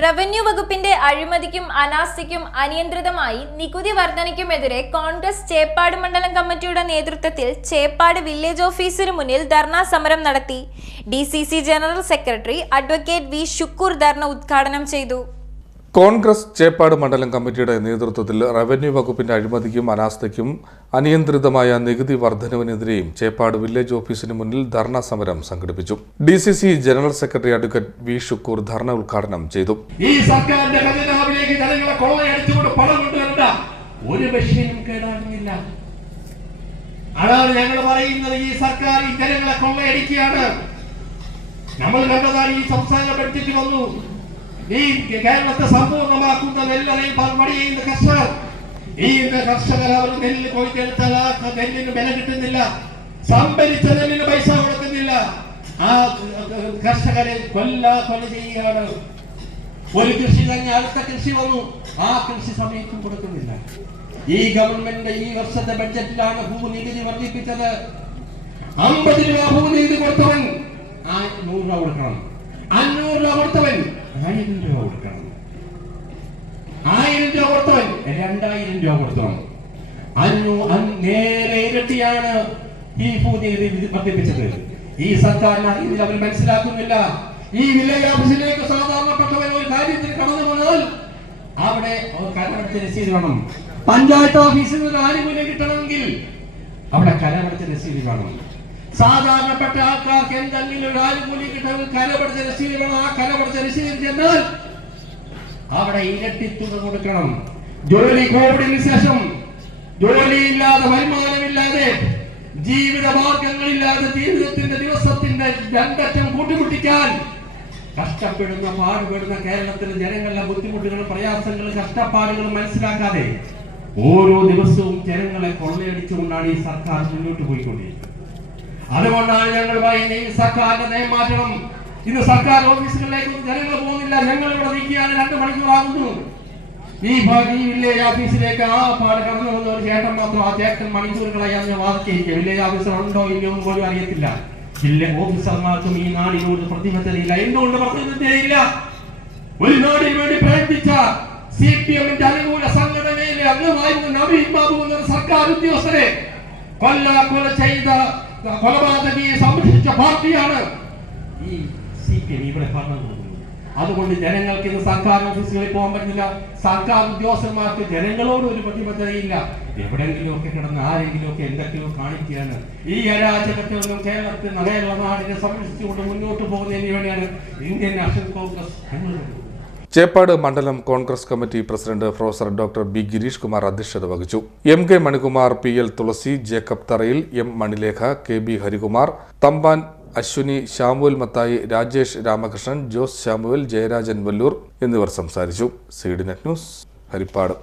Revenue വകുപ്പിന്റെ അഴിമതിക്കും അനാസ്ഥയ്ക്കും അനിയന്ത്രിതമായി നികുതി വർധനയ്ക്കുമെതിരെ കോൺഗ്രസ് ചേപ്പാട് മണ്ഡലം കമ്മിറ്റിയുടെ നേതൃത്വത്തിൽ ചേപ്പാട് വില്ലേജ് ഓഫീസിന് മുന്നിൽ ധർണാ സമരം നടത്തി. DCC general secretary advocate V Shukkur ധർണ ഉദ്ഘാടനം ചെയ്തു. കോൺഗ്രസ് ചേപ്പാട് മണ്ഡലം കമ്മിറ്റിയുടെ നേതൃത്വത്തിൽ റവന്യൂ വകുപ്പിന്റെ അഴിമതിക്കും അനാസ്ഥയ്ക്കും അനിയന്ത്രിതമായ നികുതി വർധനവിനെതിരെയും ചേപ്പാട് വില്ലേജ് ഓഫീസിന് മുന്നിൽ ധർണാ സമരം സംഘടിപ്പിച്ചു. DCC general secretary advocate V Shukkur ധർണ ഉദ്ഘാടനം ചെയ്തു. ഈ സർക്കാരിന്റെ ഖജനാവിലേക്ക് ജനങ്ങളെ കൊള്ളയടിച്ചുകൊണ്ട് പണം കൊണ്ടുവരേണ്ട ഒരു വിഷയം കേടാകുന്നില്ല. അതാണ് ഞങ്ങൾ പറയുന്നത്. ഈ സർക്കാർ ഈ ജനങ്ങളെ കൊള്ളയടിക്കുകയാണ്. നമ്മൾ കണ്ടതാണ് ഈ സംസ്ഥാന ബഡ്ജറ്റ് വന്നു. ഈ കേരളത്തെ സമ്പൂർണ്ണമാക്കുന്ന നെല്ലറയിൽ പണി ചെയ്യുന്ന കർഷകർ, ഈ കർഷകർ അവർ നെല്ല് കൊയ്തെടുത്താൽ ആ നെല്ലിന് വില കിട്ടുന്നില്ല, സംഭരിച്ച നെല്ലിന് പൈസ കൊടുക്കുന്നില്ല. ആ കർഷകരെ കൊല്ല ചെയ്യുകയാണ്. ഒരു കൃഷി കഴിഞ്ഞ് അടുത്ത കൃഷി വന്നു, ആ കൃഷി സമയത്തും കൊടുക്കുന്നില്ല. ഈ ഗവൺമെന്റ് ഈ വർഷത്തെ ബഡ്ജറ്റിലാണ് ഭൂനികുതി വർദ്ധിപ്പിച്ചത്. 50 രൂപ ഭൂനികുതി കൊടുത്തവൻ 100 രൂപ കൊടുക്കണം, 500 രൂപ കൊടുത്തവൻ 1000 രൂപ കൊടുക്കണം, 1000 രൂപ കൊടുത്തവൻ 2000 രൂപ കൊടുത്തവൻ. നേരെ ഇരട്ടിയാണ് ഈ ഭൂനികുതി വർദ്ധിപ്പിച്ചത്. ഈ സർക്കാരിന് അറിയുന്നില്ല, അവർ മനസ്സിലാക്കുന്നില്ല. ഈ വില്ലേജ് ഓഫീസിലേക്ക് സാധാരണപ്പെട്ടവൻ ഒരു കാര്യത്തിന് കടന്നു പോയാൽ അവിടെ കരമടച്ച രസീത് വേണം. പഞ്ചായത്ത് ഓഫീസിൽ നിന്ന് ആനുകൂല്യം കിട്ടണമെങ്കിൽ അവിടെ കരമടച്ച രസീത് വേണം. സാധാരണപ്പെട്ട ആൾക്കാർക്ക് എന്തെങ്കിലും ഒരു ആനുകൂല്യം കിട്ടണമെങ്കിൽ കരമടച്ച രസീത് വേണം. ആ കരമടച്ച രസീത് ചെന്നാൽ അവിടെ ഇരട്ടി തുക കൊടുക്കണം. കോവിഡിന് ശേഷം ജോലിയില്ലാതെ, വരുമാനമില്ലാതെ, ജീവിത മാർഗങ്ങളില്ലാതെ, ജീവിതത്തിന്റെ ദിവസത്തിന്റെ രണ്ടറ്റം കൂട്ടിമുട്ടിക്കാൻ കഷ്ടപ്പെടുന്ന പാടുപെടുന്ന കേരളത്തിലെ ജനങ്ങളുടെ ബുദ്ധിമുട്ടുകളും പ്രയാസങ്ങളും കഷ്ടപ്പാടുകളും മനസ്സിലാക്കാതെ ഓരോ ദിവസവും ജനങ്ങളെ കൊള്ളയടിച്ചുകൊണ്ടാണ് ഈ സർക്കാർ മുന്നോട്ട് പോയിക്കൊണ്ടിരിക്കുന്നത്. അതുകൊണ്ടാണ് ഞങ്ങൾ പറയുന്നത് ഈ സർക്കാരിന്റെ നയം മാറ്റണം. ഇന്ന് സർക്കാർ ഓഫീസുകളിലേക്ക് ജനങ്ങൾ പോകുന്നില്ല. ഞങ്ങൾ ഇവിടെ നിൽക്കുകയാണ്, 2 മണിക്കൂറാകുന്നു. ഈ വില്ലേജ് ഓഫീസിലേക്ക് ആ പാട് കടന്നു വന്ന ഒരു ചേട്ടൻ മാത്രം, ആ ചേട്ടൻ മണിക്കൂറുകളായി അന്ന് വാദിച്ചിരിക്കുക. വില്ലേജ് ഓഫീസർ ഉണ്ടോ ഇല്ലയോ എന്ന് പോലും അറിയത്തില്ല. ഓഫീസർമാർക്കും ഈ നാടിനോട് പ്രതിബദ്ധതയില്ല. എന്തുകൊണ്ട് പ്രതിബദ്ധതയില്ല? ഒരു നാടിന് വേണ്ടി പ്രയത്നിച്ച CPM-ന്റെ അനുകൂല സംഘടനയിലെ അംഗമായിരുന്ന നവീൻ ബാബു എന്ന സർക്കാർ ഉദ്യോഗസ്ഥരെ കൊല ചെയ്ത കൊലപാതകയെ സംരക്ഷിച്ച പാർട്ടിയാണ് ഈ CPM ഇവിടെ ഭരണം. അതുകൊണ്ട് ജനങ്ങൾക്ക് ഇന്ന് സർക്കാർ ഓഫീസുകളിൽ പോകാൻ പറ്റില്ല. സർക്കാർ ഉദ്യോഗസ്ഥന്മാർക്ക് ജനങ്ങളോട് ഒരു പ്രതിബദ്ധതയില്ല. എവിടെയെങ്കിലും ഒക്കെ കിടന്ന് ആരെങ്കിലും ഒക്കെ എന്തൊക്കെയോ കാണിക്കുകയാണ്. ഈ അരാജകത്തിൽ നിന്നും കേരള നാടിനെ സംരക്ഷിച്ചുകൊണ്ട് മുന്നോട്ട് പോകുന്നതിന് വേണ്ടിയാണ് ഇന്ത്യൻ നാഷണൽ കോൺഗ്രസ്. ചേപ്പാട് മണ്ഡലം Congress committee president professor doctor B Girish Kumar അധ്യക്ഷത വഹിച്ചു. MK Manikumar, PL Thulasi, Jacob Tharayil, M Manilekha, KB Harikumar, Thampan Aswini, Samuel Mathai, Rajesh Ramakrishnan, Jose Samuel, Jayarajan Valloor എന്നിവർ സംസാരിച്ചു. CDNet news, Harippad.